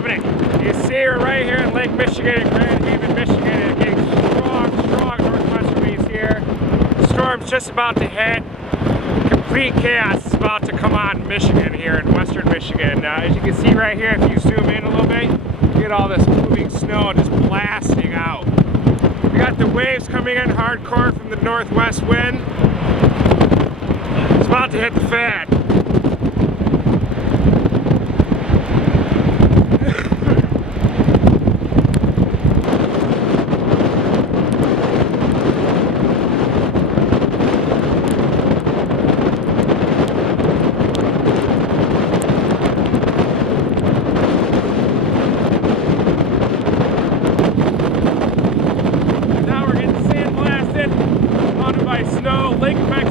happening. You see we're right here in Lake Michigan, in Grand Haven, Michigan. It's getting strong northwest winds here. The storm's just about to hit. Complete chaos is about to come on Michigan here in western Michigan. As you can see right here, if you zoom in a little bit, you get all this moving snow just blasting out. We got the waves coming in hardcore from the northwest wind. It's about to hit the fan. Snow, lake effect